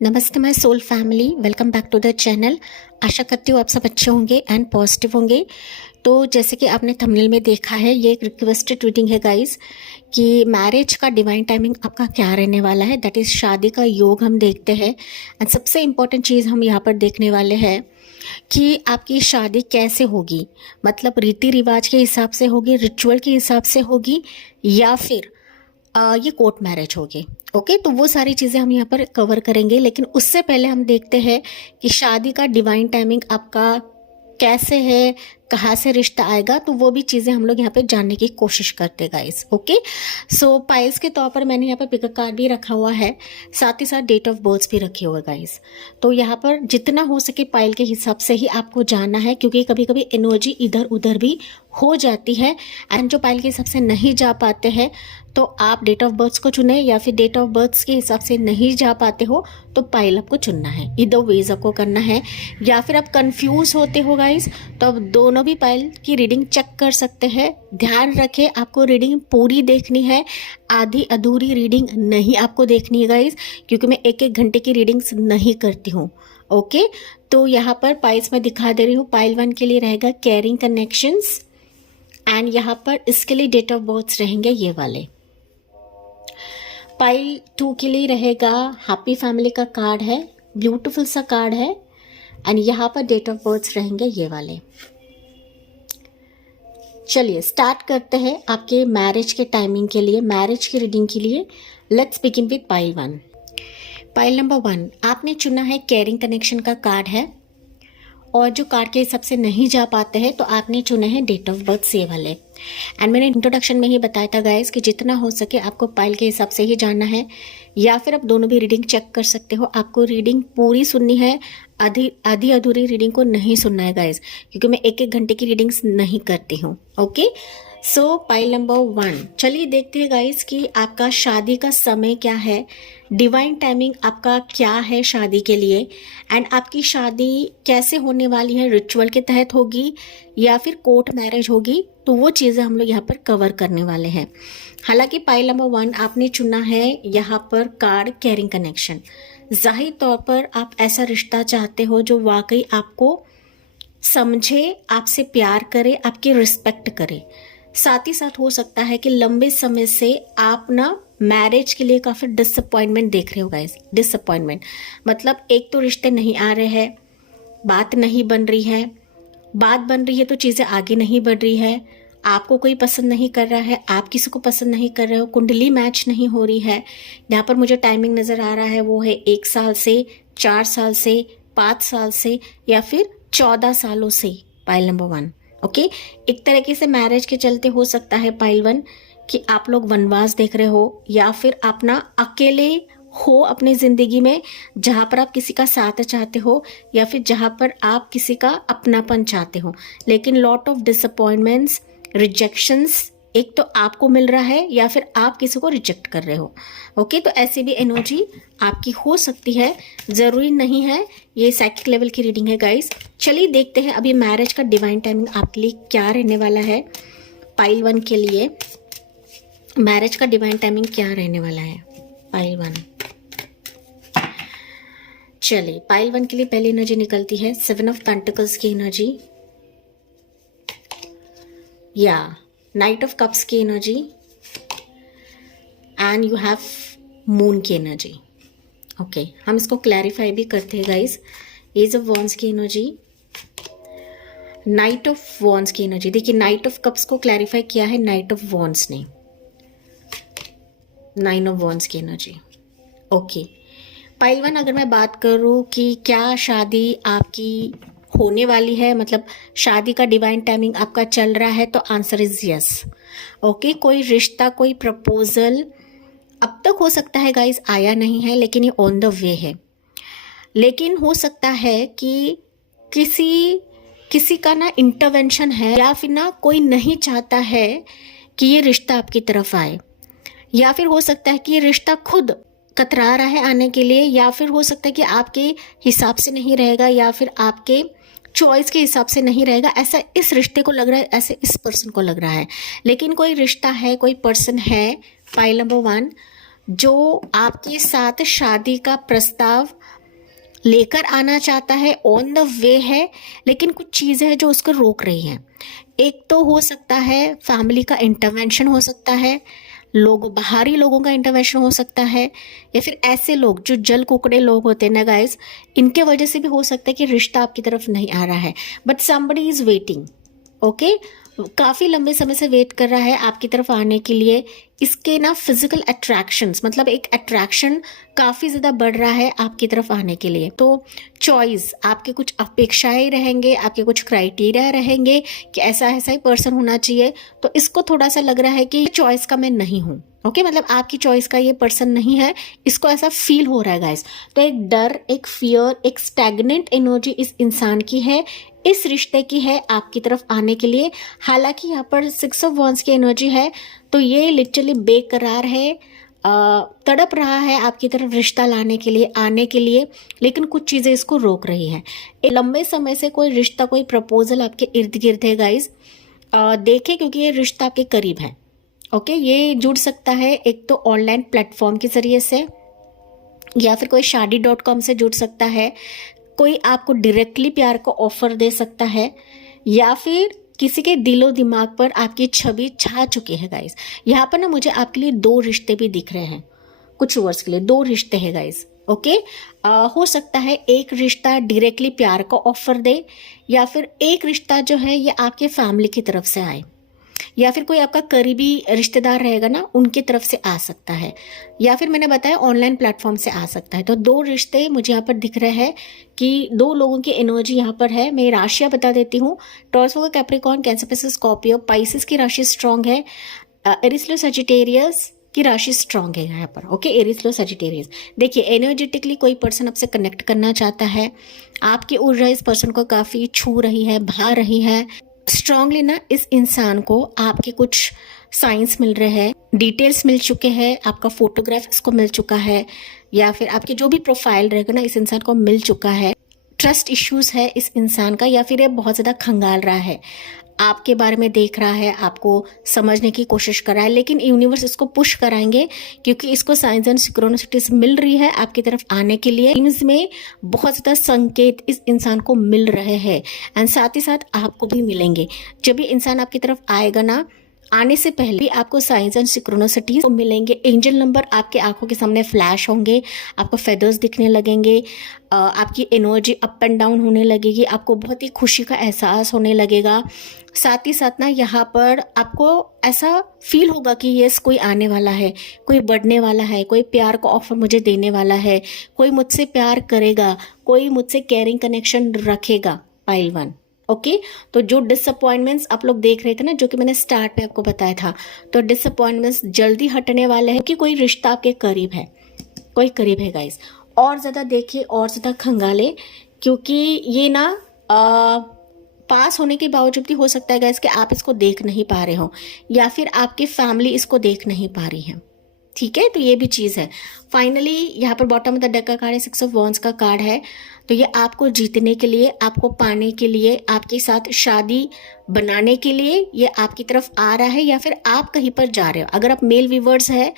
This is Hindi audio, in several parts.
नमस्ते my soul family, welcome back to the channel. आशा करती हूँ आप सब अच्छे होंगे एंड पॉजिटिव होंगे। तो जैसे कि आपने थंबनेल में देखा है, ये एक रिक्वेस्टेड रीडिंग है गाइस कि मैरिज का डिवाइन टाइमिंग आपका क्या रहने वाला है। दैट इज़ शादी का योग हम देखते हैं। एंड सबसे इम्पॉर्टेंट चीज़ हम यहाँ पर देखने वाले हैं कि आपकी शादी कैसे होगी, मतलब रीति रिवाज के हिसाब से होगी, रिचुअल के हिसाब से होगी, या फिर ये कोर्ट मैरिज होगी। ओके, तो वो सारी चीज़ें हम यहाँ पर कवर करेंगे। लेकिन उससे पहले हम देखते हैं कि शादी का डिवाइन टाइमिंग आपका कैसे है, कहाँ से रिश्ता आएगा, तो वो भी चीज़ें हम लोग यहाँ पे जानने की कोशिश करते हैं गाइस। ओके, सो पाइल्स के तौर पर मैंने यहाँ पर पिकअप कार्ड भी रखा हुआ है, साथ ही साथ डेट ऑफ बर्थ भी रखे हुए गाइस। तो यहाँ पर जितना हो सके पाइल के हिसाब से ही आपको जानना है, क्योंकि कभी कभी एनर्जी इधर उधर भी हो जाती है। एंड जो पाइल के हिसाब से नहीं जा पाते हैं तो आप डेट ऑफ बर्थ को चुने, या फिर डेट ऑफ बर्थ के हिसाब से नहीं जा पाते हो तो पाइल आपको चुनना है। इधर वेज आपको करना है। या फिर आप कंफ्यूज होते हो गाइस, तो आप दोनों भी पाइल की रीडिंग चेक कर सकते हैं। ध्यान रखें, आपको रीडिंग पूरी देखनी है, आधी अधूरी रीडिंग नहीं आपको देखनी है गाइस, क्योंकि मैं एक एक घंटे की रीडिंग्स नहीं करती हूँ। ओके, तो यहाँ पर पाइल्स में दिखा दे रही हूँ। पाइल 1 के लिए रहेगा केयरिंग कनेक्शंस, एंड यहाँ पर इसके लिए डेट ऑफ बर्थ रहेंगे ये वाले। पाइल 2 के लिए रहेगा हैप्पी फैमिली का कार्ड है, ब्यूटीफुल सा कार्ड है, एंड यहाँ पर डेट ऑफ बर्थ रहेंगे ये वाले। चलिए स्टार्ट करते हैं आपके मैरिज के टाइमिंग के लिए, मैरिज की रीडिंग के लिए। Let's begin with pile 1। Pile number 1 आपने चुना है केयरिंग कनेक्शन का कार्ड है, और जो कार्ड के हिसाब से नहीं जा पाते हैं तो आपने चुने हैं डेट ऑफ बर्थ से वाले। एंड मैंने इंट्रोडक्शन में ही बताया था गाइस कि जितना हो सके आपको पाइल के हिसाब से ही जानना है, या फिर आप दोनों भी रीडिंग चेक कर सकते हो। आपको रीडिंग पूरी सुननी है, आधी अधूरी रीडिंग को नहीं सुनना है गाइस, क्योंकि मैं एक एक घंटे की रीडिंग्स नहीं करती हूँ। ओके, सो पाइल नंबर 1, चलिए देखते हैं गाइस कि आपका शादी का समय क्या है, डिवाइन टाइमिंग आपका क्या है शादी के लिए, एंड आपकी शादी कैसे होने वाली है, रिचुअल के तहत होगी या फिर कोर्ट मैरिज होगी, तो वो चीज़ें हम लोग यहाँ पर कवर करने वाले हैं। हालांकि पाइल नंबर 1 आपने चुना है यहाँ पर कार्ड केयरिंग कनेक्शन। जाहिर तौर पर आप ऐसा रिश्ता चाहते हो जो वाकई आपको समझे, आपसे प्यार करे, आपकी रिस्पेक्ट करे। साथ ही साथ हो सकता है कि लंबे समय से आप ना मैरिज के लिए काफ़ी डिसअपॉइंटमेंट देख रहे हो गाइस। डिसअपॉइंटमेंट मतलब एक तो रिश्ते नहीं आ रहे हैं, बात नहीं बन रही है, बात बन रही है तो चीज़ें आगे नहीं बढ़ रही है, आपको कोई पसंद नहीं कर रहा है, आप किसी को पसंद नहीं कर रहे हो, कुंडली मैच नहीं हो रही है। यहाँ पर मुझे टाइमिंग नज़र आ रहा है वो है 1 साल से, 4 साल से, 5 साल से, या फिर 14 सालों से। पाइल नंबर 1 ओके, एक तरीके से मैरिज के चलते हो सकता है पाइल 1 कि आप लोग वनवास देख रहे हो, या फिर आप ना अकेले हो अपनी जिंदगी में, जहां पर आप किसी का साथ चाहते हो या फिर जहां पर आप किसी का अपनापन चाहते हो, लेकिन लॉट ऑफ डिसअपॉइंटमेंट्स, रिजेक्शंस एक तो आपको मिल रहा है या फिर आप किसी को रिजेक्ट कर रहे हो। ओके, तो ऐसी भी एनर्जी आपकी हो सकती है, ज़रूरी नहीं है। ये साइकिक लेवल की रीडिंग है गाइस। चलिए देखते हैं अभी मैरिज का डिवाइन टाइमिंग आपके लिए क्या रहने वाला है। पाइल 1 के लिए मैरिज का डिवाइन टाइमिंग क्या रहने वाला है पाइल 1। चलिए पाइल 1 के लिए पहली एनर्जी निकलती है 7 ऑफ पेंटिकल्स की एनर्जी, या नाइट ऑफ कप्स की energy, and you have moon की एनर्जी। ओके, हम इसको क्लैरिफाई भी करते हैं गाइस। एज ऑफ वॉन्स की एनर्जी, नाइट ऑफ वॉन्स की एनर्जी। देखिए नाइट ऑफ कप्स को क्लैरिफाई किया है नाइट ऑफ वॉन्स ने, 9 ऑफ वॉन्स की एनर्जी। ओके, पाइल 1 अगर मैं बात करूं कि क्या शादी आपकी होने वाली है, मतलब शादी का डिवाइन टाइमिंग आपका चल रहा है, तो आंसर इज यस। ओके, कोई रिश्ता, कोई प्रपोजल अब तक हो सकता है गाइस आया नहीं है, लेकिन ये ऑन द वे है। लेकिन हो सकता है कि किसी का ना इंटरवेंशन है, या फिर ना कोई नहीं चाहता है कि ये रिश्ता आपकी तरफ आए, या फिर हो सकता है कि ये रिश्ता खुद कतरा रहा है आने के लिए, या फिर हो सकता है कि आपके हिसाब से नहीं रहेगा, या फिर आपके चॉइस के हिसाब से नहीं रहेगा। ऐसा इस रिश्ते को लग रहा है, ऐसे इस पर्सन को लग रहा है। लेकिन कोई रिश्ता है, कोई पर्सन है पाइल नंबर 1 जो आपके साथ शादी का प्रस्ताव लेकर आना चाहता है, ऑन द वे है, लेकिन कुछ चीज़ें हैं जो उसको रोक रही हैं। एक तो हो सकता है फैमिली का इंटरवेंशन हो सकता है, बाहरी लोगों का इंटरवेंशन हो सकता है, या फिर ऐसे लोग जो जल कुकड़े लोग होते हैं ना गाइस, इनके वजह से भी हो सकता है कि रिश्ता आपकी तरफ नहीं आ रहा है, but somebody is waiting. Okay, काफ़ी लंबे समय से वेट कर रहा है आपकी तरफ आने के लिए। इसके ना फिजिकल अट्रैक्शंस, मतलब एक अट्रैक्शन काफ़ी ज़्यादा बढ़ रहा है आपकी तरफ आने के लिए। तो चॉइस, आपके कुछ अपेक्षाएं रहेंगे, आपके कुछ क्राइटेरिया रहेंगे कि ऐसा ऐसा ही पर्सन होना चाहिए। तो इसको थोड़ा सा लग रहा है कि चॉइस का मैं नहीं हूँ। ओके, मतलब आपकी चॉइस का ये पर्सन नहीं है, इसको ऐसा फील हो रहा है गाइस। तो एक डर, एक फियर, एक स्टैग्नेंट एनर्जी इस इंसान की है, इस रिश्ते की है आपकी तरफ आने के लिए। हालांकि यहाँ पर 6 ऑफ वॉन्ड्स की एनर्जी है, तो ये लिटरली बेकरार है, तड़प रहा है आपकी तरफ रिश्ता लाने के लिए, आने के लिए, लेकिन कुछ चीज़ें इसको रोक रही हैं। एक लंबे समय से कोई रिश्ता, कोई प्रपोजल आपके इर्द गिर्द है गाइज, देखे, क्योंकि ये रिश्ता आपके करीब है। ओके, ये जुड़ सकता है एक तो ऑनलाइन प्लेटफॉर्म के जरिए से, या फिर कोई शादी.com से जुड़ सकता है, कोई आपको डायरेक्टली प्यार का ऑफर दे सकता है, या फिर किसी के दिलो दिमाग पर आपकी छवि छा चुकी है गाइस। यहाँ पर ना मुझे आपके लिए 2 रिश्ते भी दिख रहे हैं, कुछ वर्ष के लिए 2 रिश्ते हैं गाइस। ओके, हो सकता है एक रिश्ता डायरेक्टली प्यार का ऑफर दे, या फिर एक रिश्ता जो है ये आपके फैमिली की तरफ से आए, या फिर कोई आपका करीबी रिश्तेदार रहेगा ना, उनकी तरफ से आ सकता है, या फिर मैंने बताया ऑनलाइन प्लेटफॉर्म से आ सकता है। तो 2 रिश्ते मुझे यहाँ पर दिख रहे हैं कि 2 लोगों की एनर्जी यहाँ पर है। मैं राशियाँ बता देती हूँ। टॉरस, वर्गो, कैप्रिकॉर्न, कैंसर, पिस्सस, स्कॉर्पियो, पाइसिस की राशि स्ट्रांग है, एरिस, लियो, सजिटेरियस की राशि स्ट्रांग है यहाँ पर। ओके, एरिस, लियो, सजिटेरियस। देखिए, एनर्जेटिकली कोई पर्सन आपसे कनेक्ट करना चाहता है, आपकी ऊर्जा इस पर्सन को काफ़ी छू रही है, भा रही है। स्ट्रांगली ना इस इंसान को आपके कुछ साइंस मिल रहे हैं, डिटेल्स मिल चुके हैं, आपका फोटोग्राफ इसको मिल चुका है, या फिर आपकी जो भी प्रोफाइल रहेगा ना इस इंसान को मिल चुका है। ट्रस्ट इश्यूज है इस इंसान का, या फिर ये बहुत ज़्यादा खंगाल रहा है, आपके बारे में देख रहा है, आपको समझने की कोशिश कर रहा है, लेकिन यूनिवर्स इसको पुश कराएंगे, क्योंकि इसको साइंस एंड सिक्रोनिसिटीज मिल रही है आपकी तरफ आने के लिए। ड्रीम्स में बहुत ज़्यादा संकेत इस इंसान को मिल रहे हैं, एंड साथ ही साथ आपको भी मिलेंगे। जब ये इंसान आपकी तरफ आएगा ना, आने से पहले आपको साइंस एंड सिक्रोनिसिटीज मिलेंगे। एंजल नंबर आपके आंखों के सामने फ्लैश होंगे, आपको फेदर्स दिखने लगेंगे, आपकी एनर्जी अप एंड डाउन होने लगेगी, आपको बहुत ही खुशी का एहसास होने लगेगा। साथ ही साथ ना यहाँ पर आपको ऐसा फील होगा कि यस, कोई आने वाला है, कोई बढ़ने वाला है, कोई प्यार का ऑफर मुझे देने वाला है, कोई मुझसे प्यार करेगा, कोई मुझसे केयरिंग कनेक्शन रखेगा। पाइल 1। ओके, तो जो डिसअपॉइंटमेंट्स आप लोग देख रहे थे ना, जो कि मैंने स्टार्ट में आपको बताया था, तो डिसअपॉइंटमेंट्स जल्दी हटने वाले हैं कि कोई रिश्ता आपके करीब है, कोई करीब है गाइस। और ज़्यादा देखिए, और ज़्यादा खंगाले, क्योंकि ये ना पास होने के बावजूद भी हो सकता है गाइस कि आप इसको देख नहीं पा रहे हो, या फिर आपकी फैमिली इसको देख नहीं पा रही है। ठीक है, तो ये भी चीज़ है। फाइनली यहाँ पर बॉटम ऑफ द डेक का कार्ड है, 6 ऑफ वॉन्ड्स का कार्ड है। तो ये आपको जीतने के लिए, आपको पाने के लिए, आपके साथ शादी बनाने के लिए ये आपकी तरफ आ रहा है, या फिर आप कहीं पर जा रहे हो। अगर आप मेल व्यूअर्स है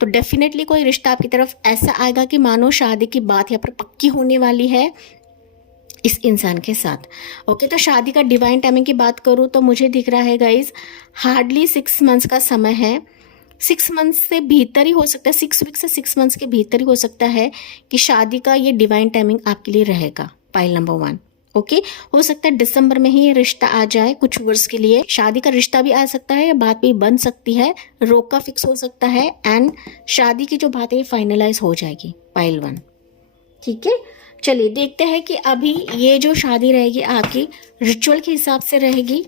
तो डेफिनेटली कोई रिश्ता आपकी तरफ ऐसा आएगा कि मानो शादी की बात यहाँ पर पक्की होने वाली है इस इंसान के साथ। ओके, तो शादी का डिवाइन टाइमिंग की बात करूँ तो मुझे दिख रहा है गाइज, हार्डली 6 मंथ्स का समय है। 6 मंथ्स से भीतर ही हो सकता है, 6 वीक से 6 मंथ्स के भीतर ही हो सकता है कि शादी का ये डिवाइन टाइमिंग आपके लिए रहेगा। Pile number 1। ओके, हो सकता है दिसंबर में ही ये रिश्ता आ जाए, कुछ वर्ष के लिए शादी का रिश्ता भी आ सकता है, या बात भी बन सकती है, रोका फिक्स हो सकता है, एंड शादी की जो बात है ये फाइनलाइज हो जाएगी। पाइल 1। ठीक है, चलिए देखते हैं कि अभी ये जो शादी रहेगी आपकी रिचुअल के हिसाब से रहेगी,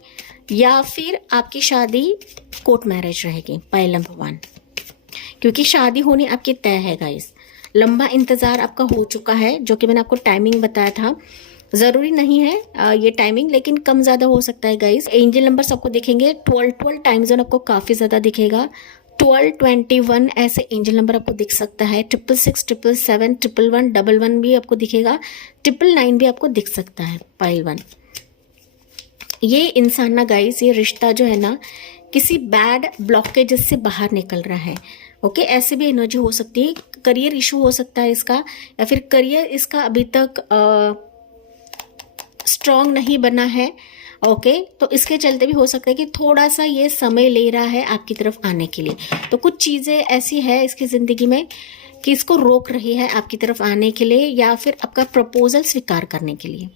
या फिर आपकी शादी कोर्ट मैरिज रहेगी। पाइल नंबर 1, क्योंकि शादी होनी आपकी तय है गाइस। लंबा इंतजार आपका हो चुका है, जो कि मैंने आपको टाइमिंग बताया था। ज़रूरी नहीं है ये टाइमिंग, लेकिन कम ज़्यादा हो सकता है गाइस। एंजल नंबर्स आपको दिखेंगे, 12 टाइम जोन आपको काफ़ी ज़्यादा दिखेगा। 12, 21 ऐसे एंजल नंबर आपको दिख सकता है। 666, 777, 111, 11 भी आपको दिखेगा। 999 भी आपको दिख सकता है। पाइल 1, ये इंसान ना गाइस, ये रिश्ता जो है ना किसी बैड ब्लॉकेजेस से बाहर निकल रहा है। ओके, ऐसे भी एनर्जी हो सकती है। करियर इशू हो सकता है इसका, या फिर करियर इसका अभी तक स्ट्रांग नहीं बना है। ओके, तो इसके चलते भी हो सकता है कि थोड़ा सा ये समय ले रहा है आपकी तरफ आने के लिए। तो कुछ चीज़ें ऐसी है इसकी ज़िंदगी में कि इसको रोक रही है आपकी तरफ आने के लिए, या फिर आपका प्रपोजल स्वीकार करने के लिए।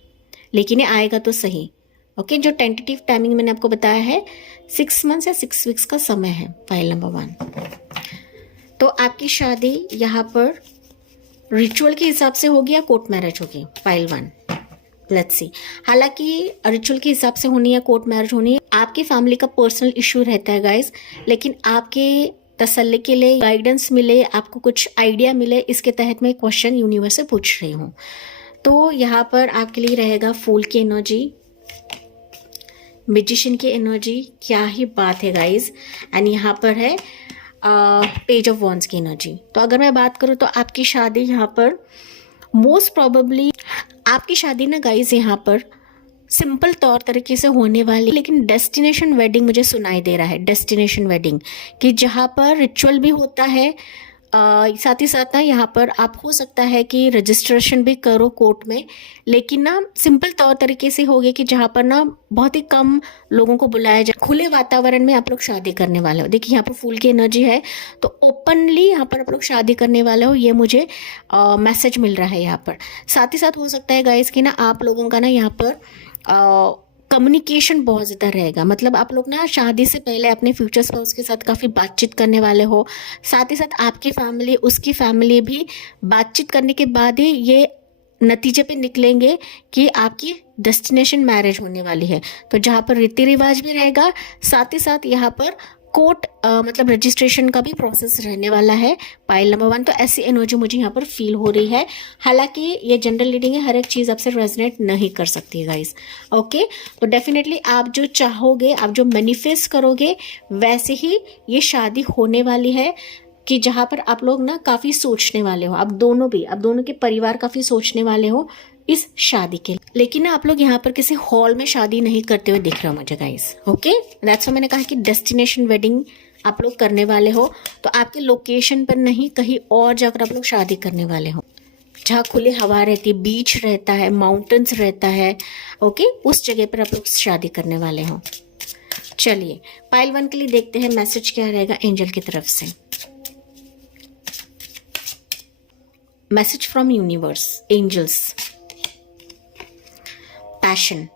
लेकिन ये आएगा तो सही। ओके, जो टेंटेटिव टाइमिंग मैंने आपको बताया है 6 मंथ्स या 6 वीक्स का समय है, फाइल नंबर 1। तो आपकी शादी यहाँ पर रिचुअल के हिसाब से होगी या कोर्ट मैरिज होगी, फाइल 1। Let's see. हालांकि रिचुअल के हिसाब से होनी है, कोर्ट मैरिज होनी है, आपकी फैमिली का पर्सनल इशू रहता है गाइस। लेकिन आपके तसल्ली के लिए गाइडेंस मिले, आपको कुछ आइडिया मिले, इसके तहत मैं क्वेश्चन यूनिवर्स से पूछ रही हूँ। तो यहाँ पर आपके लिए रहेगा फूल की एनर्जी, मैजिशियन की एनर्जी, क्या ही बात है गाइस। एंड यहाँ पर है पेज ऑफ वॉन्ड्स की एनर्जी। तो अगर मैं बात करूँ तो आपकी शादी यहाँ पर मोस्ट प्रोबेबली आपकी शादी ना गाइस यहाँ पर सिंपल तौर तरीके से होने वाली, लेकिन डेस्टिनेशन वेडिंग मुझे सुनाई दे रहा है। डेस्टिनेशन वेडिंग कि जहाँ पर रिचुअल भी होता है, साथ ही साथ ना यहाँ पर आप हो सकता है कि रजिस्ट्रेशन भी करो कोर्ट में, लेकिन ना सिंपल तौर तरीके से होगी कि जहाँ पर ना बहुत ही कम लोगों को बुलाया जाए, खुले वातावरण में आप लोग शादी करने वाले हो। देखिए यहाँ पर फूल की एनर्जी है, तो ओपनली यहाँ पर आप लोग शादी करने वाले हो, ये मुझे मैसेज मिल रहा है यहाँ पर। साथ ही साथ हो सकता है गाइस कि ना आप लोगों का ना यहाँ पर कम्युनिकेशन बहुत ज़्यादा रहेगा। मतलब आप लोग ना शादी से पहले अपने फ्यूचर स्पाउस के साथ काफ़ी बातचीत करने वाले हो। साथ ही साथ आपकी फैमिली, उसकी फैमिली भी बातचीत करने के बाद ही ये नतीजे पे निकलेंगे कि आपकी डेस्टिनेशन मैरिज होने वाली है। तो जहाँ पर रीति रिवाज भी रहेगा, साथ ही साथ यहाँ पर कोर्ट मतलब रजिस्ट्रेशन का भी प्रोसेस रहने वाला है, पाइल नंबर 1। तो ऐसी एनर्जी मुझे यहाँ पर फील हो रही है। हालांकि ये जनरल रीडिंग है, हर एक चीज़ आपसे रेजोनेट नहीं कर सकती है गाइस। ओके, तो डेफिनेटली आप जो चाहोगे, आप जो मैनिफेस्ट करोगे, वैसे ही ये शादी होने वाली है। कि जहाँ पर आप लोग ना काफ़ी सोचने वाले हो, आप दोनों भी, आप दोनों के परिवार काफ़ी सोचने वाले हो इस शादी के। लेकिन ना आप लोग यहाँ पर किसी हॉल में शादी नहीं करते हुए दिख रहे हो मुझे गाइस। ओके, दैट्स व्हाई मैंने कहा कि डेस्टिनेशन वेडिंग आप लोग करने वाले हो, तो आपके लोकेशन पर नहीं, कहीं और जाकर आप लोग शादी करने वाले हो, जहाँ खुली हवा रहती है, बीच रहता है, माउंटेन्स रहता है। ओके, उस जगह पर आप लोग शादी करने वाले हो। चलिए पाइल 1 के लिए देखते हैं मैसेज क्या रहेगा एंजल की तरफ से। Message from universe, angels. Passion,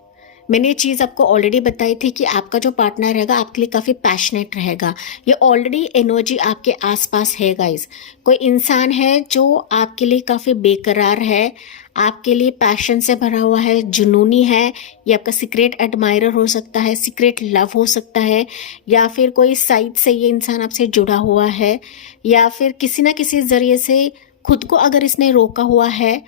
मैंने ये चीज़ आपको ऑलरेडी बताई थी कि आपका जो पार्टनर रहेगा आपके लिए काफ़ी पैशनेट रहेगा। ये ऑलरेडी एनर्जी आपके आसपास है गाइस। कोई इंसान है जो आपके लिए काफ़ी बेकरार है, आपके लिए पैशन से भरा हुआ है, जुनूनी है। ये आपका सीक्रेट एडमायरर हो सकता है, सीक्रेट लव हो सकता है, या फिर कोई साइड से ये इंसान आपसे जुड़ा हुआ है, या फिर किसी ना किसी ज़रिए से खुद को अगर इसने रोका हुआ है,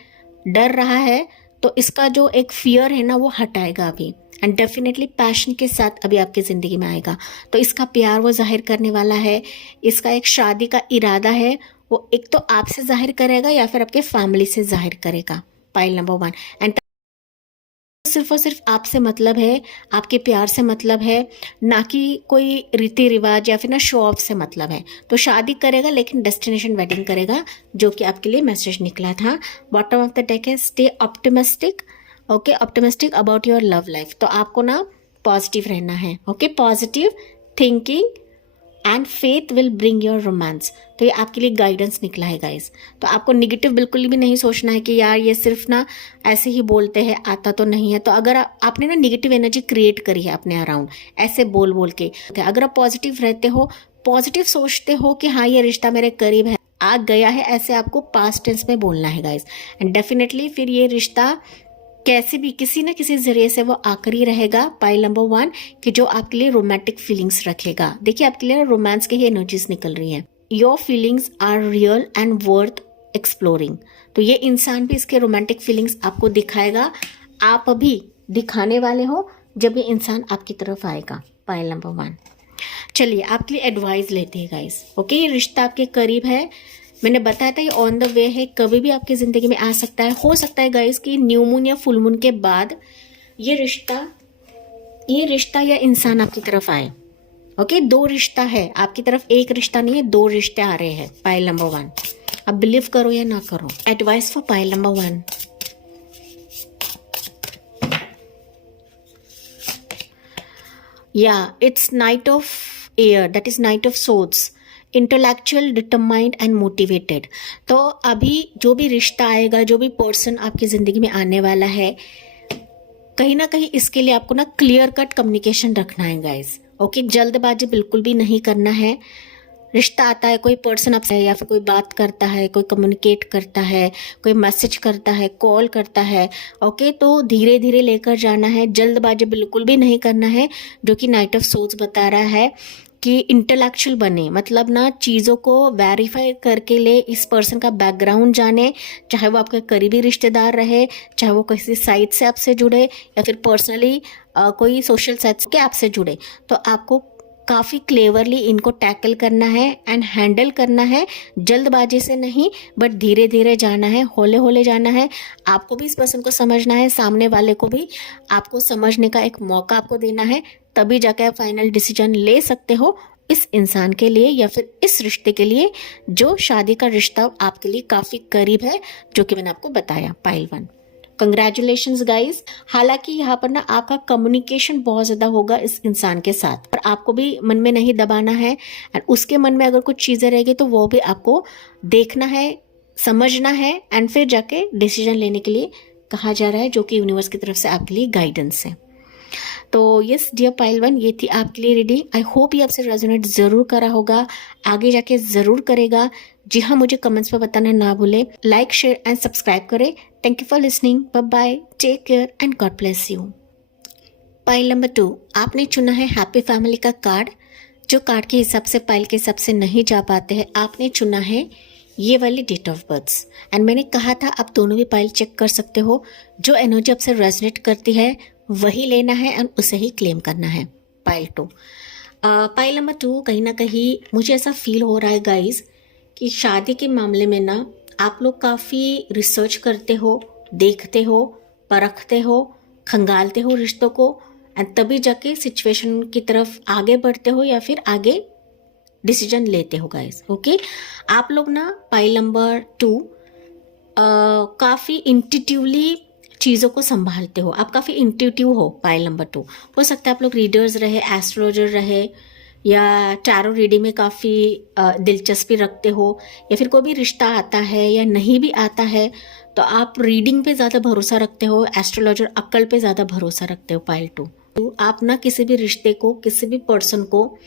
डर रहा है, तो इसका जो एक फियर है ना वो हटाएगा अभी। एंड डेफिनेटली पैशन के साथ अभी आपकी ज़िंदगी में आएगा। तो इसका प्यार वो जाहिर करने वाला है, इसका एक शादी का इरादा है, वो एक तो आपसे जाहिर करेगा या फिर आपके फैमिली से जाहिर करेगा, पाइल नंबर 1। एंड सिर्फ और सिर्फ आपसे मतलब है, आपके प्यार से मतलब है, ना कि कोई रीति रिवाज या फिर ना शो ऑफ से मतलब है। तो शादी करेगा लेकिन डेस्टिनेशन वेडिंग करेगा, जो कि आपके लिए मैसेज निकला था। बॉटम ऑफ द डेक है stay optimistic. Okay, optimistic about your love life. तो आपको ना पॉजिटिव रहना है। Okay, positive thinking and faith will bring your romance. तो ये आपके लिए गाइडेंस निकला है गाइस। तो आपको निगेटिव बिल्कुल भी नहीं सोचना है कि यार ये सिर्फ ना ऐसे ही बोलते हैं, आता तो नहीं है। तो अगर आपने ना निगेटिव एनर्जी क्रिएट करी है अपने अराउंड ऐसे बोल बोल के, अगर आप पॉजिटिव रहते हो, पॉजिटिव सोचते हो कि हाँ ये रिश्ता मेरे करीब है, आ गया है, ऐसे आपको पास्ट टेंस में बोलना है गाइस। एंड डेफिनेटली फिर ये रिश्ता कैसे भी किसी न किसी जरिए से वो आखिरी रहेगा, पाइल नंबर 1, कि जो आपके लिए रोमांटिक फीलिंग्स रखेगा। देखिए आपके लिए रोमांस की ही एनर्जीज निकल रही हैं। Your feelings are real and worth exploring. तो ये इंसान भी इसके रोमांटिक फीलिंग्स आपको दिखाएगा, आप अभी दिखाने वाले हो जब ये इंसान आपकी तरफ आएगा, पाइल नंबर 1। चलिए आपके लिए एडवाइस लेते हैं गाइस। ओके, ये रिश्ता आपके करीब है, मैंने बताया था ये ऑन द वे है, कभी भी आपकी ज़िंदगी में आ सकता है। हो सकता है गाइस कि न्यू मून या फुल मून के बाद ये रिश्ता या इंसान आपकी तरफ आए। ओके, दो रिश्ता है आपकी तरफ, एक रिश्ता नहीं है, दो रिश्ते आ रहे हैं। पाइल नंबर 1, अब बिलीव करो या ना करो। Advice for pile number 1। या it's night of air, that is night of swords, intellectual, determined and motivated. तो अभी जो भी रिश्ता आएगा, जो भी पर्सन आपकी जिंदगी में आने वाला है, कहीं ना कहीं इसके लिए आपको ना क्लियर कट कम्युनिकेशन रखना है गाइस। ओके, जल्दबाजी बिल्कुल भी नहीं करना है। रिश्ता आता है, कोई पर्सन आपसे या फिर कोई बात करता है, कोई कम्युनिकेट करता है, कोई मैसेज करता है, कॉल करता है, ओके, तो धीरे धीरे लेकर जाना है, जल्दबाजी बिल्कुल भी नहीं करना है। जो कि नाइट ऑफ सोर्ड्स बता रहा है कि इंटेलेक्चुअल बने, मतलब ना चीज़ों को वेरीफाई करके ले, इस पर्सन का बैकग्राउंड जाने, चाहे वो आपके करीबी रिश्तेदार रहे, चाहे वो किसी साइट से आपसे जुड़े या फिर पर्सनली कोई सोशल साइट्स के आपसे जुड़े, तो आपको काफ़ी क्लेवरली इनको टैकल करना है एंड हैंडल करना है। जल्दबाजी से नहीं, बट धीरे धीरे जाना है, होले होले जाना है। आपको भी इस पर्सन को समझना है, सामने वाले को भी आपको समझने का एक मौका आपको देना है, तभी जाकर आप फाइनल डिसीजन ले सकते हो इस इंसान के लिए या फिर इस रिश्ते के लिए, जो शादी का रिश्ता आपके लिए काफ़ी करीब है, जो कि मैंने आपको बताया। Pile 1, congratulations guys. हालांकि यहाँ पर ना आपका कम्युनिकेशन बहुत ज़्यादा होगा इस इंसान के साथ, पर आपको भी मन में नहीं दबाना है, एंड उसके मन में अगर कुछ चीज़ें रहेगी तो वो भी आपको देखना है, समझना है, एंड फिर जाके डिसीजन लेने के लिए कहा जा रहा है, जो कि यूनिवर्स की तरफ से आपके लिए गाइडेंस है। तो यस डियर पाइल 1, ये थी आपके लिए रीडिंग। आई होप ये आपसे रेजोनेट ज़रूर करा होगा, आगे जाके ज़रूर करेगा। जी हाँ, मुझे कमेंट्स पर बताना ना भूले। लाइक, शेयर एंड सब्सक्राइब करें। Thank you for listening, bye bye, take care and God bless you. Pile number 2, आपने चुना है हैप्पी फैमिली का कार्ड। जो कार्ड के हिसाब से, पाइल के हिसाब से नहीं जा पाते हैं, आपने चुना है ये वाली डेट ऑफ बर्थ्स। एंड मैंने कहा था आप दोनों भी पाइल चेक कर सकते हो, जो एनर्जी आपसे रेजोनेट करती है वही लेना है एंड उसे ही क्लेम करना है। पाइल 2, पाइल नंबर 2, कहीं ना कहीं मुझे ऐसा फील हो रहा है गाइज कि शादी के मामले में ना आप लोग काफ़ी रिसर्च करते हो, देखते हो, परखते हो, खंगालते हो रिश्तों को, एंड तभी जाके सिचुएशन की तरफ आगे बढ़ते हो या फिर आगे डिसीजन लेते हो गाइज। ओके, आप लोग ना पाइल नंबर 2 काफ़ी इंट्यूटिवली चीज़ों को संभालते हो, आप काफ़ी इंट्यूटिव हो। पाइल नंबर 2 हो सकता है आप लोग रीडर्स रहे, एस्ट्रोलॉजर रहे, या टैरो रीडिंग में काफ़ी दिलचस्पी रखते हो, या फिर कोई भी रिश्ता आता है या नहीं भी आता है तो आप रीडिंग पे ज़्यादा भरोसा रखते हो, एस्ट्रोलॉजर अक्ल पे ज़्यादा भरोसा रखते हो। पाइल 2, तो आप ना किसी भी रिश्ते को, किसी भी पर्सन को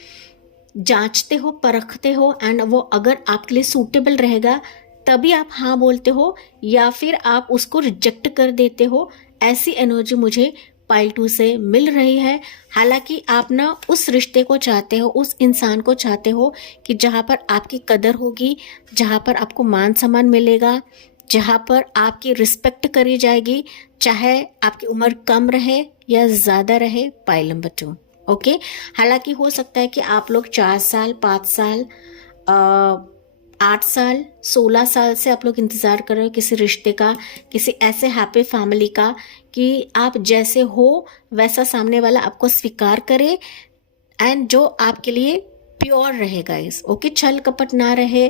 जांचते हो, परखते हो, एंड वो अगर आपके लिए सूटेबल रहेगा तभी आप हाँ बोलते हो या फिर आप उसको रिजेक्ट कर देते हो। ऐसी एनर्जी मुझे पाइल 2 से मिल रही है। हालांकि आप ना उस रिश्ते को चाहते हो, उस इंसान को चाहते हो कि जहाँ पर आपकी कदर होगी, जहाँ पर आपको मान सम्मान मिलेगा, जहाँ पर आपकी रिस्पेक्ट करी जाएगी, चाहे आपकी उम्र कम रहे या ज़्यादा रहे। Pile number 2, okay. हालांकि हो सकता है कि आप लोग 4 साल, 5 साल, 8 साल, 16 साल से आप लोग इंतज़ार कर रहे हो किसी रिश्ते का, किसी ऐसे हैप्पी फैमिली का कि आप जैसे हो वैसा सामने वाला आपको स्वीकार करे, एंड जो आपके लिए प्योर रहे गाइस। ओके, छल कपट ना रहे,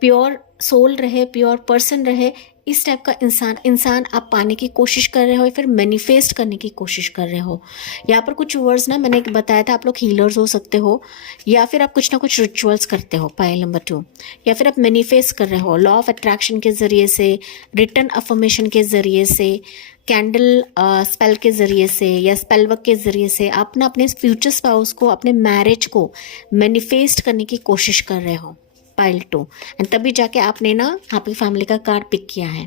प्योर सोल रहे, प्योर पर्सन रहे, इस टाइप का इंसान आप पाने की कोशिश कर रहे हो या फिर मैनिफेस्ट करने की कोशिश कर रहे हो। यहाँ पर कुछ वर्ड्स ना मैंने बताया था, आप लोग हीलर्स हो सकते हो या फिर आप कुछ ना कुछ रिचुअल्स करते हो। पाइल नंबर 2, या फिर आप मैनिफेस्ट कर रहे हो लॉ ऑफ अट्रैक्शन के ज़रिए से, रिटर्न अफर्मेशन के ज़रिए से, कैंडल स्पेल के ज़रिए से या स्पेल वर्क के ज़रिए से आप ना अपने फ्यूचर स्पाउस को, अपने मैरिज को मैनिफेस्ट करने की कोशिश कर रहे हो। पाइल 2, एंड तभी जाके आपने ना हैप्पी फैमिली का कार्ड पिक किया है।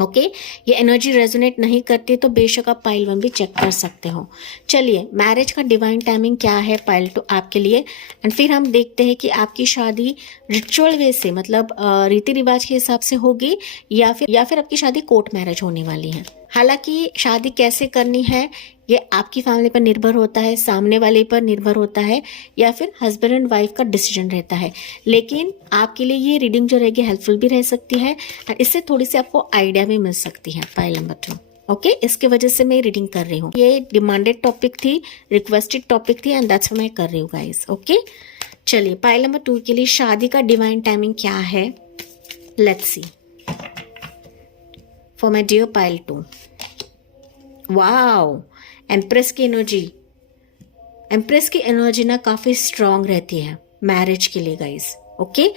ओके, ये एनर्जी रेजोनेट नहीं करती तो बेशक आप पाइल 1 भी चेक कर सकते हो। चलिए, मैरिज का डिवाइन टाइमिंग क्या है पाइल 2 आपके लिए, एंड फिर हम देखते हैं कि आपकी शादी रिचुअल वे से, मतलब रीति रिवाज के हिसाब से होगी या फिर आपकी शादी कोर्ट मैरिज होने वाली है। हालांकि शादी कैसे करनी है ये आपकी फैमिली पर निर्भर होता है, सामने वाले पर निर्भर होता है, या फिर हस्बैंड एंड वाइफ का डिसीजन रहता है। लेकिन आपके लिए ये रीडिंग जो रहेगी हेल्पफुल भी रह सकती है, और इससे थोड़ी सी आपको आइडिया भी मिल सकती है। पाइल नंबर 2, ओके इसके वजह से मैं रीडिंग कर रही हूँ। ये डिमांडेड टॉपिक थी, रिक्वेस्टेड टॉपिक थी एंड दैट्स मैं कर रही हूँ गाइस। ओके चलिए पाइल नंबर 2 के लिए शादी का डिवाइन टाइमिंग क्या है, let's see for my dear pile 2। Wow, empress की एनर्जी, एम्प्रेस की एनर्जी ना काफ़ी स्ट्रांग रहती है मैरिज के लिए गाइस। ओके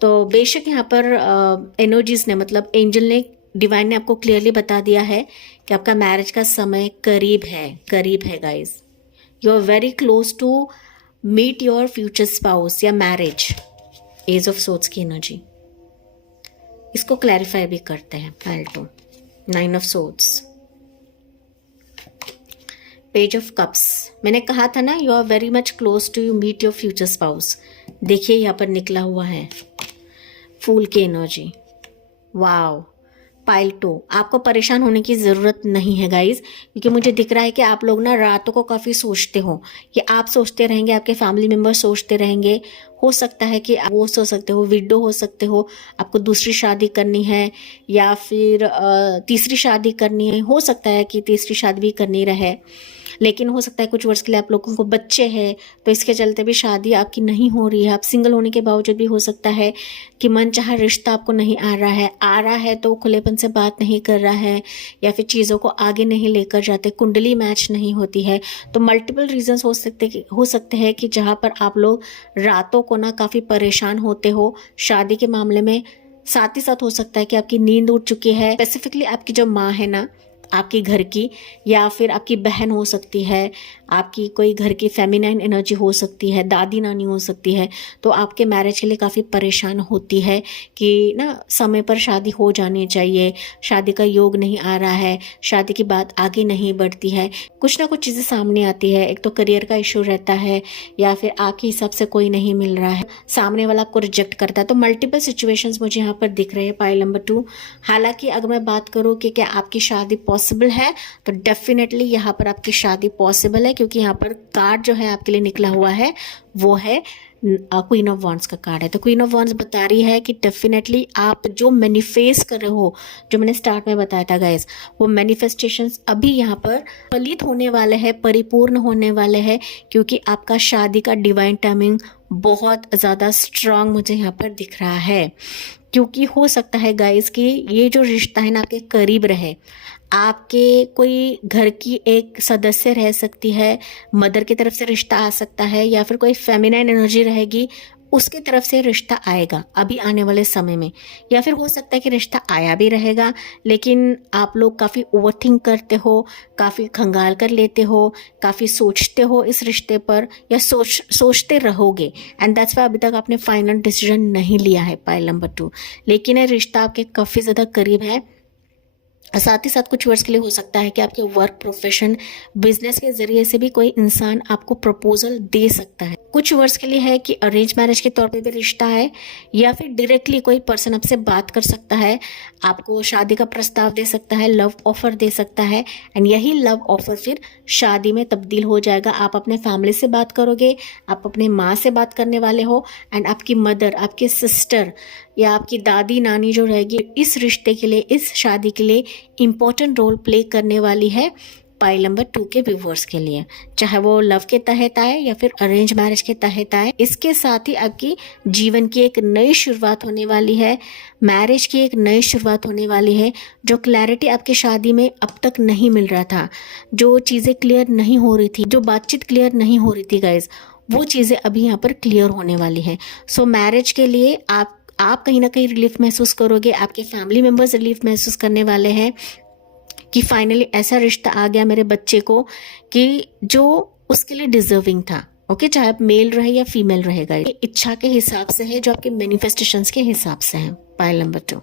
तो बेशक यहाँ पर एनर्जीज ने मतलब एंजल ने, डिवाइन ने आपको क्लियरली बता दिया है कि आपका मैरिज का समय करीब है guys. You are very close to meet your future spouse या मैरिज। एज ऑफ सोर्ड्स की एनर्जी इसको क्लैरिफाई भी करते हैं pile 2। 9 of swords, page of cups, मैंने कहा था ना you are very much close to you meet your future spouse. देखिए यहाँ पर निकला हुआ है फूल की एनर्जी। वाओ पाइल 2, आपको परेशान होने की ज़रूरत नहीं है गाइज, क्योंकि मुझे दिख रहा है कि आप लोग ना रातों को काफ़ी सोचते हो। कि आप सोचते रहेंगे, आपके फैमिली मेम्बर सोचते रहेंगे। हो सकता है कि वो सोच सकते हो, विडो हो सकते हो, आपको दूसरी शादी करनी है या फिर तीसरी शादी करनी है। हो सकता है कि तीसरी शादी भी करनी रहे, लेकिन हो सकता है कुछ वर्ष के लिए आप लोगों को बच्चे हैं तो इसके चलते भी शादी आपकी नहीं हो रही है। आप सिंगल होने के बावजूद भी हो सकता है कि मनचाहा रिश्ता आपको नहीं आ रहा है तो खुलेपन से बात नहीं कर रहा है या फिर चीज़ों को आगे नहीं लेकर जाते, कुंडली मैच नहीं होती है। तो मल्टीपल रीजंस हो सकते हैं कि जहाँ पर आप लोग रातों को ना काफ़ी परेशान होते हो शादी के मामले में। साथ ही साथ हो सकता है कि आपकी नींद उड़ चुकी है, स्पेसिफिकली आपकी जो माँ है ना आपकी घर की, या फिर आपकी बहन हो सकती है, आपकी कोई घर की फेमिनाइन एनर्जी हो सकती है, दादी नानी हो सकती है। तो आपके मैरिज के लिए काफ़ी परेशान होती है कि ना समय पर शादी हो जानी चाहिए, शादी का योग नहीं आ रहा है, शादी की बात आगे नहीं बढ़ती है, कुछ ना कुछ चीज़ें सामने आती है। एक तो करियर का इशू रहता है या फिर आपके हिसाब से कोई नहीं मिल रहा है, सामने वाला आपको रिजेक्ट करता है। तो मल्टीपल सिचुएशंस मुझे यहाँ पर दिख रहे हैं पाइल नंबर 2। हालांकि अगर मैं बात करूँ कि क्या आपकी शादी पॉसिबल है तो डेफिनेटली यहाँ पर आपकी शादी पॉसिबल है, क्योंकि यहाँ पर कार्ड जो है आपके लिए निकला हुआ है वो है क्वीन ऑफ वॉन्ड्स का कार्ड है। तो क्वीन ऑफ वॉन्ड्स बता रही है कि डेफिनेटली आप जो मैनिफेस्ट कर रहे हो, जो मैंने स्टार्ट में बताया था गाइस, वो मैनिफेस्टेशंस अभी यहाँ पर फलित होने वाले हैं, परिपूर्ण होने वाले हैं, क्योंकि आपका शादी का डिवाइन टाइमिंग बहुत ज़्यादा स्ट्रांग मुझे यहाँ पर दिख रहा है। क्योंकि हो सकता है गाइस कि ये जो रिश्ता है ना आपके करीब रहे, आपके कोई घर की एक सदस्य रह सकती है, मदर की तरफ से रिश्ता आ सकता है, या फिर कोई फेमिनाइन एनर्जी रहेगी उसकी तरफ से रिश्ता आएगा अभी आने वाले समय में। या फिर हो सकता है कि रिश्ता आया भी रहेगा लेकिन आप लोग काफ़ी ओवरथिंक करते हो, काफ़ी खंगाल कर लेते हो, काफ़ी सोचते हो इस रिश्ते पर, या सोचते रहोगे एंड दैट्स वाई अभी तक आपने फाइनल डिसीजन नहीं लिया है पाइल नंबर 2। लेकिन ये रिश्ता आपके काफ़ी ज़्यादा करीब है। साथ ही साथ कुछ वर्ष के लिए हो सकता है कि आपके वर्क प्रोफेशन बिजनेस के जरिए से भी कोई इंसान आपको प्रपोजल दे सकता है। कुछ वर्ष के लिए है कि अरेंज मैरिज के तौर पे भी रिश्ता है, या फिर डायरेक्टली कोई पर्सन आपसे बात कर सकता है, आपको शादी का प्रस्ताव दे सकता है, लव ऑफर दे सकता है एंड यही लव ऑफर फिर शादी में तब्दील हो जाएगा। आप अपने फैमिली से बात करोगे, आप अपने माँ से बात करने वाले हो एंड आपकी मदर, आपकी सिस्टर या आपकी दादी नानी जो रहेगी इस रिश्ते के लिए, इस शादी के लिए इम्पोर्टेंट रोल प्ले करने वाली है पाइल नंबर 2 के व्यूवर्स के लिए, चाहे वो लव के तहत आए या फिर अरेंज मैरिज के तहत आए। इसके साथ ही आपकी जीवन की एक नई शुरुआत होने वाली है, मैरिज की एक नई शुरुआत होने वाली है। जो क्लैरिटी आपकी शादी में अब तक नहीं मिल रहा था, जो चीज़ें क्लियर नहीं हो रही थी, जो बातचीत क्लियर नहीं हो रही थी गाइज, वो चीज़ें अभी यहाँ पर क्लियर होने वाली है। सो मैरिज के लिए आप कहीं ना कहीं रिलीफ महसूस करोगे, आपके फैमिली मेम्बर्स रिलीफ महसूस करने वाले हैं कि फाइनली ऐसा रिश्ता आ गया मेरे बच्चे को कि जो उसके लिए डिजर्विंग था। ओके, चाहे आप मेल रहे या फीमेल रहेगा, ये इच्छा के हिसाब से है, जो आपके मैनिफेस्टेशंस के हिसाब से है। पाइल नंबर 2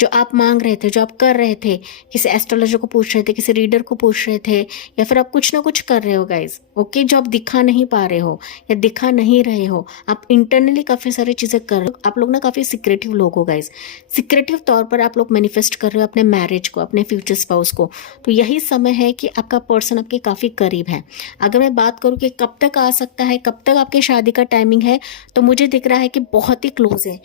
जो आप मांग रहे थे, जो आप कर रहे थे, किसी एस्ट्रोलॉजर को पूछ रहे थे, किसी रीडर को पूछ रहे थे, या फिर आप कुछ ना कुछ कर रहे हो गाइज। ओके, जो आप दिखा नहीं पा रहे हो या दिखा नहीं रहे हो, आप इंटरनली काफ़ी सारी चीज़ें कर रहे हो। आप लोग ना काफ़ी सिक्रेटिव लोग हो गाइज, सिक्रेटिव तौर पर आप लोग मैनिफेस्ट कर रहे हो अपने मैरिज को, अपने फ्यूचर स्पाउस को। तो यही समय है कि आपका पर्सन आपके काफ़ी करीब है। अगर मैं बात करूँ कि कब तक आ सकता है, कब तक आपकी शादी का टाइमिंग है, तो मुझे दिख रहा है कि बहुत ही क्लोज है।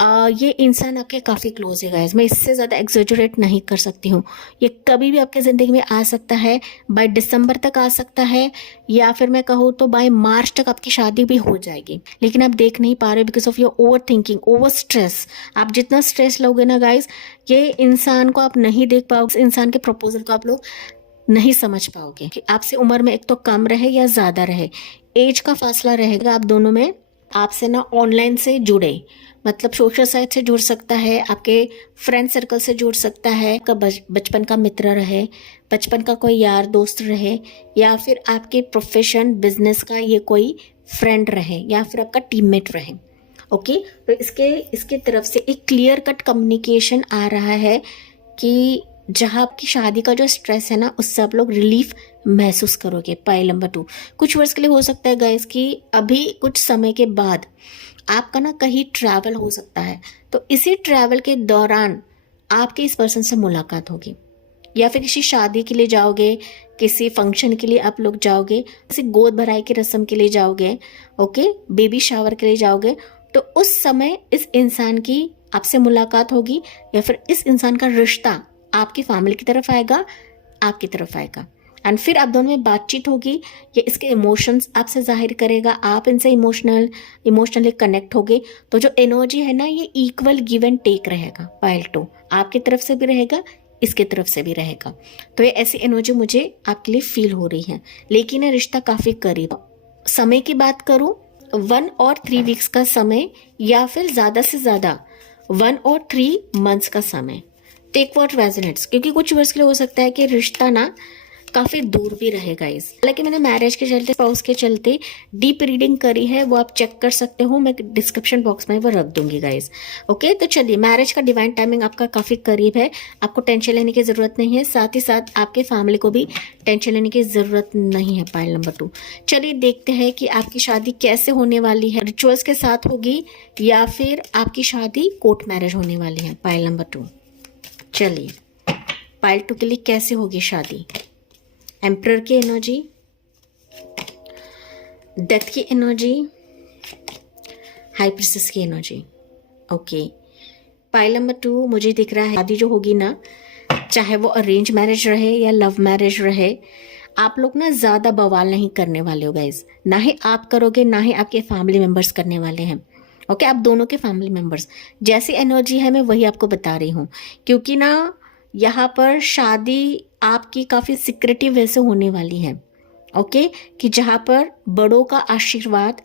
ये इंसान आपके काफ़ी क्लोज है गाइस, मैं इससे ज़्यादा एक्सैजरेट नहीं कर सकती हूँ। ये कभी भी आपके ज़िंदगी में आ सकता है, बाय दिसंबर तक आ सकता है, या फिर मैं कहूँ तो बाय मार्च तक आपकी शादी भी हो जाएगी, लेकिन आप देख नहीं पा रहे because of your over thinking, over stress. आप जितना स्ट्रेस लोगे ना गाइस, ये इंसान को आप नहीं देख पाओगे, इंसान के प्रपोजल को आप लोग नहीं समझ पाओगे कि आपसे उम्र में एक तो कम रहे या ज़्यादा रहे, एज का फासला रहेगा आप दोनों में। आपसे ना ऑनलाइन से जुड़े, मतलब सोशल साइट से जुड़ सकता है, आपके फ्रेंड सर्कल से जुड़ सकता है, आपका बचपन का मित्र रहे, बचपन का कोई यार दोस्त रहे, या फिर आपके प्रोफेशन बिजनेस का ये कोई फ्रेंड रहे, या फिर आपका टीममेट रहे। ओके, तो इसके तरफ से एक क्लियर कट कम्युनिकेशन आ रहा है कि जहाँ आपकी शादी का जो स्ट्रेस है ना, उससे आप लोग रिलीफ महसूस करोगे। पाइल नंबर 2, कुछ वर्ष के लिए हो सकता है गाइस कि अभी कुछ समय के बाद आपका ना कहीं ट्रैवल हो सकता है, तो इसी ट्रैवल के दौरान आपके इस पर्सन से मुलाकात होगी, या फिर किसी शादी के लिए जाओगे, किसी फंक्शन के लिए आप लोग जाओगे, किसी गोद भराई की रस्म के लिए जाओगे, ओके, बेबी शावर के लिए जाओगे, तो उस समय इस इंसान की आपसे मुलाकात होगी, या फिर इस इंसान का रिश्ता आपकी फैमिली की तरफ आएगा, आपकी तरफ आएगा, एंड फिर आप दोनों में बातचीत होगी, ये इसके इमोशंस आपसे जाहिर करेगा, आप इनसे इमोशनली कनेक्ट होगे। तो जो एनर्जी है ना, ये इक्वल गिव एंड टेक रहेगा। पाइल 2, आपकी तरफ से भी रहेगा, इसके तरफ से भी रहेगा। तो ये ऐसी एनर्जी मुझे आपके लिए फील हो रही है, लेकिन ये रिश्ता काफ़ी करीब। समय की बात करूँ, 1 और 3 वीक्स का समय, या फिर ज़्यादा से ज़्यादा 1 और 3 मंथ्स का समय। टेक व्हाट रेजोनेट्स, क्योंकि कुछ वर्ष के लिए हो सकता है कि रिश्ता ना काफ़ी दूर भी रहेगा इस। हालांकि मैंने मैरिज के चलते, स्पाउस के चलते डीप रीडिंग करी है, वो आप चेक कर सकते हो, मैं डिस्क्रिप्शन बॉक्स में वो रख दूंगी गाइस। ओके, तो चलिए, मैरिज का डिवाइन टाइमिंग आपका काफ़ी करीब है, आपको टेंशन लेने की ज़रूरत नहीं है, साथ ही साथ आपके फैमिली को भी टेंशन लेने की ज़रूरत नहीं है। पाइल नंबर 2, चलिए देखते हैं कि आपकी शादी कैसे होने वाली है, रिचुअल्स के साथ होगी या फिर आपकी शादी कोर्ट मैरिज होने वाली है। पाइल नंबर 2, चलिए पाइल 2 के लिए कैसे होगी शादी। एम्परर की एनर्जी, डेथ की एनर्जी, हाई प्रिंसेस की एनर्जी। ओके, पाइल नंबर 2 मुझे दिख रहा है शादी जो होगी ना, चाहे वो अरेंज मैरिज रहे या लव मैरिज रहे, आप लोग ना ज़्यादा बवाल नहीं करने वाले हो गाइज, ना ही आप करोगे, ना ही आपके फैमिली मेम्बर्स करने वाले हैं। ओके, आप दोनों के फैमिली मेम्बर्स, जैसी एनर्जी है मैं वही आपको बता रही हूँ, क्योंकि ना यहाँ पर शादी आपकी काफ़ी सिक्रेटिव वे से होने वाली है। ओके, कि जहाँ पर बड़ों का आशीर्वाद,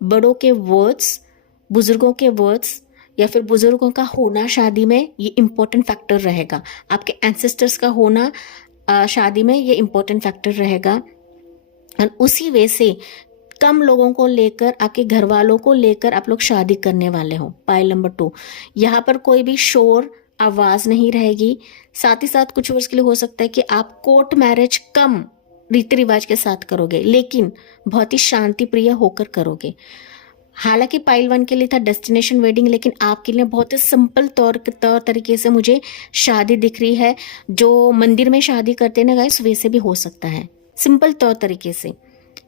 बड़ों के वर्ड्स, बुजुर्गों के वर्ड्स, या फिर बुजुर्गों का होना शादी में ये इम्पोर्टेंट फैक्टर रहेगा। आपके एंसेस्टर्स का होना शादी में ये इम्पोर्टेंट फैक्टर रहेगा, और उसी वे से कम लोगों को लेकर, आपके घर वालों को लेकर आप लोग शादी करने वाले हो। पाइल नंबर 2, यहाँ पर कोई भी शोर आवाज़ नहीं रहेगी। साथ ही साथ कुछ वर्ष के लिए हो सकता है कि आप कोर्ट मैरिज कम रीति रिवाज के साथ करोगे, लेकिन बहुत ही शांति प्रिय होकर करोगे। हालांकि पाइल 1 के लिए था डेस्टिनेशन वेडिंग, लेकिन आपके लिए बहुत ही सिंपल तौर तरीके से मुझे शादी दिख रही है। जो मंदिर में शादी करते हैं ना गाइस, वैसे भी हो सकता है, सिंपल तौर तरीके से,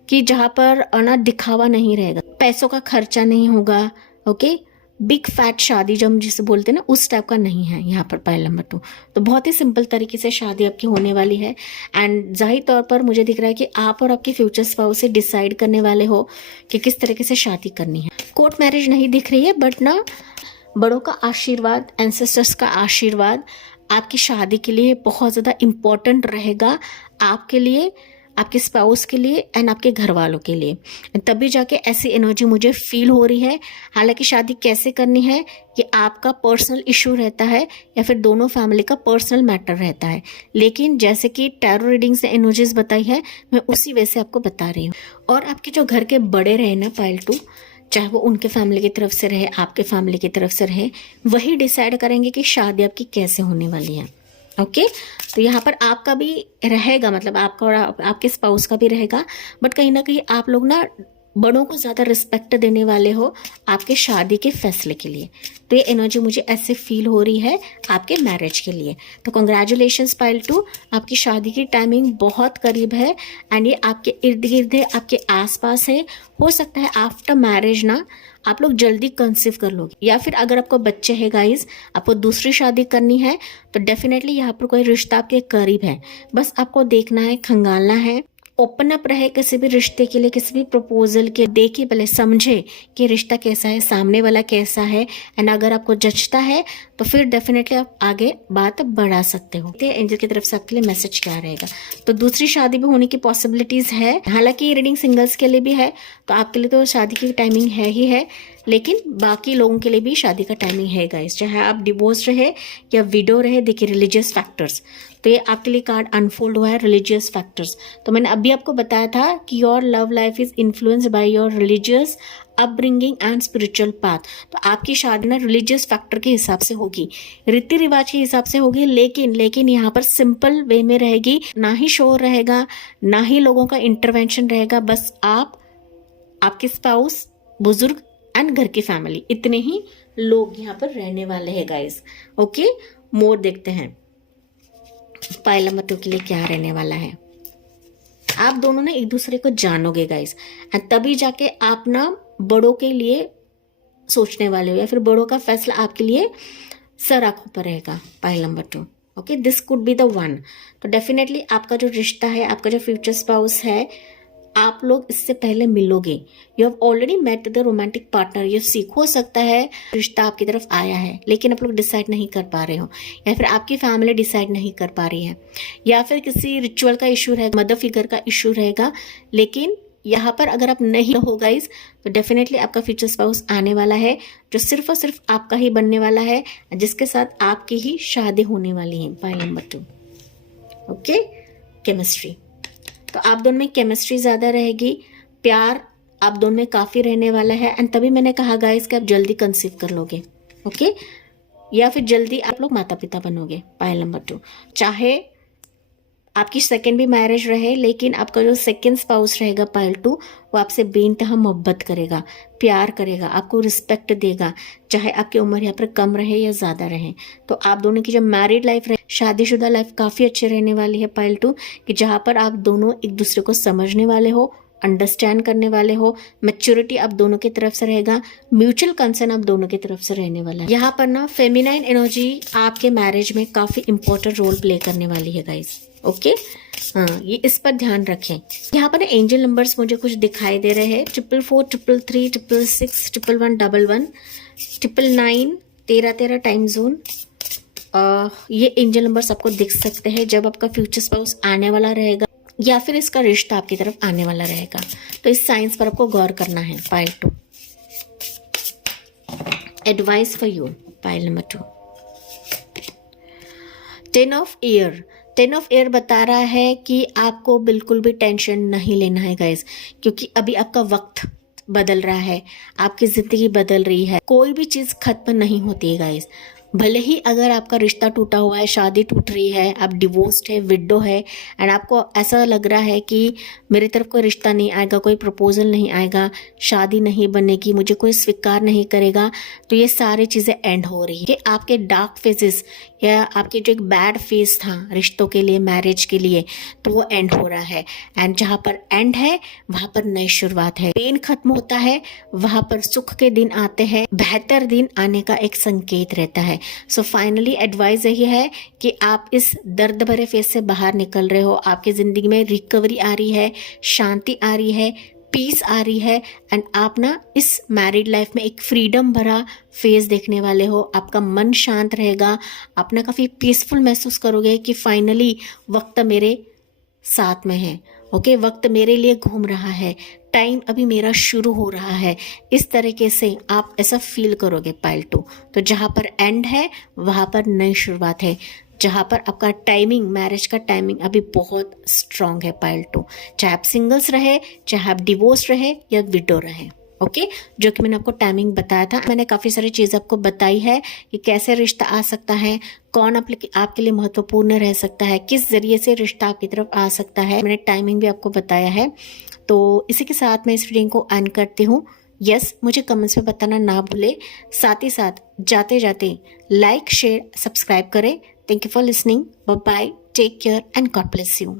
कि जहाँ पर ना दिखावा नहीं रहेगा, पैसों का खर्चा नहीं होगा। ओके, बिग फैट शादी जो हम जिसे बोलते हैं ना, उस टाइप का नहीं है यहाँ पर। पाइल नंबर 2, तो बहुत ही सिंपल तरीके से शादी आपकी होने वाली है, एंड जाहिर तौर पर मुझे दिख रहा है कि आप और आपके फ्यूचर स्पाउस से डिसाइड करने वाले हो कि किस तरीके से शादी करनी है। कोर्ट मैरिज नहीं दिख रही है, बट ना बड़ों का आशीर्वाद, एंसेस्टर्स का आशीर्वाद आपकी शादी के लिए बहुत ज़्यादा इम्पोर्टेंट रहेगा, आपके लिए, आपके स्पाउस के लिए, एंड आपके घर वालों के लिए। तभी जाके ऐसी एनर्जी मुझे फील हो रही है। हालांकि शादी कैसे करनी है ये आपका पर्सनल इशू रहता है, या फिर दोनों फैमिली का पर्सनल मैटर रहता है, लेकिन जैसे कि टैरो रीडिंग्स ने एनर्जीज बताई है, मैं उसी वजह से आपको बता रही हूँ। और आपके जो घर के बड़े रहे ना पाइल 2, चाहे वो उनके फैमिली की तरफ से रहे, आपके फैमिली की तरफ से रहे, वही डिसाइड करेंगे कि शादी आपकी कैसे होने वाली है। ओके, तो यहाँ पर आपका भी रहेगा, मतलब आपका और आपके स्पाउस का भी रहेगा, बट कहीं ना कहीं आप लोग ना बड़ों को ज़्यादा रिस्पेक्ट देने वाले हो आपके शादी के फैसले के लिए। तो ये एनर्जी मुझे ऐसे फील हो रही है आपके मैरिज के लिए। तो कॉन्ग्रेचुलेशंस पाइल 2, आपकी शादी की टाइमिंग बहुत करीब है, एंड ये आपके इर्द गिर्द है, आपके आसपास है। हो सकता है आफ्टर मैरिज ना आप लोग जल्दी कंसीव कर लोगे। या फिर अगर आपको बच्चे हैं गाइस, आपको दूसरी शादी करनी है तो डेफिनेटली यहाँ पर कोई रिश्ता आपके करीब है, बस आपको देखना है, खंगालना है, ओपन अप रहे किसी भी रिश्ते के लिए, किसी भी प्रपोजल के, देखे पहले समझे कि रिश्ता कैसा है, सामने वाला कैसा है, एंड अगर आपको जचता है तो फिर डेफिनेटली आप आगे बात बढ़ा सकते हो। एंजल की तरफ से आपके लिए मैसेज क्या रहेगा। तो दूसरी शादी भी होने की पॉसिबिलिटीज है, हालांकि रीडिंग सिंगल्स के लिए भी है, तो आपके लिए तो शादी की टाइमिंग है ही है, लेकिन बाकी लोगों के लिए भी शादी का टाइमिंग है गाइस, चाहे आप डिवोर्स रहे या विडो रहे। देखिए रिलीजियस फैक्टर्स, तो ये आपके लिए कार्ड अनफोल्ड हुआ है, रिलीजियस फैक्टर्स। तो मैंने अभी आपको बताया था कि your love life is influenced by your religious upbringing and spiritual path. तो आपकी शादी ना रिलीजियस फैक्टर के हिसाब से होगी, रीति रिवाज के हिसाब से होगी, लेकिन यहाँ पर सिंपल वे में रहेगी, ना ही शोर रहेगा, ना ही लोगों का इंटरवेंशन रहेगा। बस आप, आपके स्पाउस, बुजुर्ग एंड घर की फैमिली, इतने ही लोग यहाँ पर रहने वाले हैं गाइस। ओके, मोर देखते हैं पाइल नंबर 2 के लिए क्या रहने वाला है। आप दोनों ने एक दूसरे को जानोगे गाइस, एंड तभी जाके आप ना बड़ों के लिए सोचने वाले हो, या फिर बड़ों का फैसला आपके लिए सर आंखों पर रहेगा। Pile number 2, okay, this could be the one. तो डेफिनेटली आपका जो रिश्ता है, आपका जो फ्यूचर स्पाउस है, आप लोग इससे पहले मिलोगे। You have already met the romantic partner. ये सीख हो सकता है रिश्ता आपकी तरफ आया है, लेकिन आप लोग डिसाइड नहीं कर पा रहे हो, या फिर आपकी फैमिली डिसाइड नहीं कर पा रही है, या फिर किसी रिचुअल का इशू रहेगा, मदर फिगर का इशू रहेगा। लेकिन यहाँ पर अगर आप नहीं हो गाइस, तो डेफिनेटली आपका फ्यूचर स्पाउस आने वाला है, जो सिर्फ और सिर्फ आपका ही बनने वाला है, जिसके साथ आपकी ही शादी होने वाली है। Pile number 2, okay, chemistry. तो आप दोनों में केमिस्ट्री ज्यादा रहेगी, प्यार आप दोनों में काफी रहने वाला है, एंड तभी मैंने कहा गाइस कि आप जल्दी कंसीव कर लोगे, ओके, या फिर जल्दी आप लोग माता पिता बनोगे। पाइल नंबर 2, चाहे आपकी सेकंड भी मैरिज रहे, लेकिन आपका जो सेकंड स्पाउस रहेगा पाइल 2, वो आपसे बेइंतहा मोहब्बत करेगा, प्यार करेगा, आपको रिस्पेक्ट देगा, चाहे आपकी उम्र यहाँ पर कम रहे या ज्यादा रहे। तो आप दोनों की जो मैरिड लाइफ रहे, शादीशुदा लाइफ काफी अच्छी रहने वाली है पाइल 2, कि जहां पर आप दोनों एक दूसरे को समझने वाले हो, अंडरस्टैंड करने वाले हो, मैच्योरिटी आप दोनों की तरफ से रहेगा, म्यूचुअल कंसर्न आप दोनों की तरफ से रहने वाला है। यहाँ पर ना फेमिनाइन एनर्जी आपके मैरिज में काफी इंपॉर्टेंट रोल प्ले करने वाली है गाइस, ओके। हाँ, ये इस पर ध्यान रखें। यहाँ पर एंजल नंबर्स मुझे कुछ दिखाई दे रहे हैं, 444, 333, 666, 1111, 999, 1313 टाइम जोन। ये एंजल नंबर्स आपको दिख सकते हैं जब आपका फ्यूचर स्पाउस आने वाला रहेगा, या फिर इसका रिश्ता आपकी तरफ आने वाला रहेगा। तो इस साइंस पर आपको गौर करना है। Pile 2, advice for you. Pile number 2, 10 of year. 10 of air बता रहा है कि आपको बिल्कुल भी टेंशन नहीं लेना है गाइस, क्योंकि अभी आपका वक्त बदल रहा है, आपकी जिंदगी बदल रही है। कोई भी चीज खत्म नहीं होती है गाइस, भले ही अगर आपका रिश्ता टूटा हुआ है, शादी टूट रही है, आप डिवोर्स्ड है, विडो है, एंड आपको ऐसा लग रहा है कि मेरी तरफ कोई रिश्ता नहीं आएगा, कोई प्रपोजल नहीं आएगा, शादी नहीं बनेगी, मुझे कोई स्वीकार नहीं करेगा, तो ये सारी चीजें एंड हो रही है। आपके डार्क फेजेस या आपके जो एक बैड फेज था रिश्तों के लिए, मैरिज के लिए, तो वो एंड हो रहा है। एंड जहां पर एंड है वहां पर नई शुरुआत है। पेन खत्म होता है, वहां पर सुख के दिन आते हैं, बेहतर दिन आने का एक संकेत रहता है। सो फाइनली एडवाइस यही है कि आप इस दर्द भरे फेज से बाहर निकल रहे हो, आपकी जिंदगी में रिकवरी आ रही है, शांति आ रही है, पीस आ रही है, एंड आप ना इस मैरिड लाइफ में एक फ्रीडम भरा फेज देखने वाले हो। आपका मन शांत रहेगा, आप ना काफी पीसफुल महसूस करोगे कि फाइनली वक्त मेरे साथ में है, ओके, वक्त मेरे लिए घूम रहा है, टाइम अभी मेरा शुरू हो रहा है। इस तरीके से आप ऐसा फील करोगे पाइल 2। तो जहां पर एंड है वहां पर नई शुरुआत है, जहां पर आपका टाइमिंग, मैरिज का टाइमिंग अभी बहुत स्ट्रांग है पाइल 2, चाहे आप सिंगल्स रहे, चाहे आप डिवोर्स रहे या विडो रहे, ओके। जो कि मैंने आपको टाइमिंग बताया था। मैंने काफी सारी चीजें आपको बताई है कि कैसे रिश्ता आ सकता है, कौन आपके लिए महत्वपूर्ण रह सकता है, किस जरिए से रिश्ता आपकी तरफ आ सकता है। मैंने टाइमिंग भी आपको बताया है। तो इसी के साथ मैं इस रीडिंग को एंड करती हूँ। यस, मुझे कमेंट्स में बताना ना भूले, साथ ही साथ जाते जाते लाइक, शेयर, सब्सक्राइब करें। Thank you for listening, bye bye, take care and God bless you.